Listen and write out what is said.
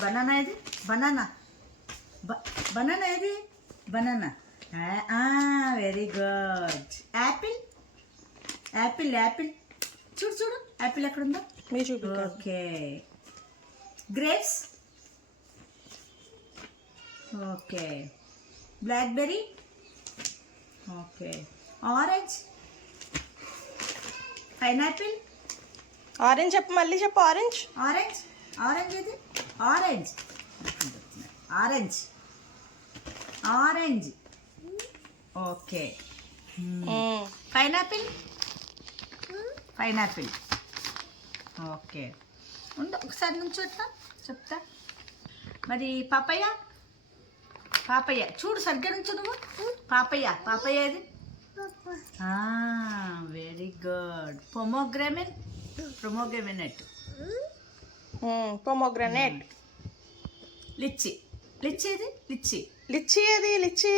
Banana ఏది? Banana. Banana ఏది? Banana. Very good. Apple. Apple Apple. చూడు చూడు యాపిల్ ఎక్కడుందో. Okay. Grapes. Okay. Blackberry. Okay. Orange. Pineapple. Orange చెప్పు, మళ్ళీ చెప్పు. ఆరెంజ్. ఆరెంజ్. ఆరెంజ్ ఏది? Orange. Orange. Orange. Okay. Pineapple. Pineapple. Okay. ఉండు ఒకసారి నుంచి చెప్తా. మరి పాపయ్య. పాపయ్య చూడు సరిగ్గా నుంచి నువ్వు. పాపయ్య. పాపయ్య ఏది? Very good. Pomegranate. Pomegranate. Pomegranate. Litchi. Litchi ఏది? లిచ్చి. లిచ్చి ఏది? లిచ్చి.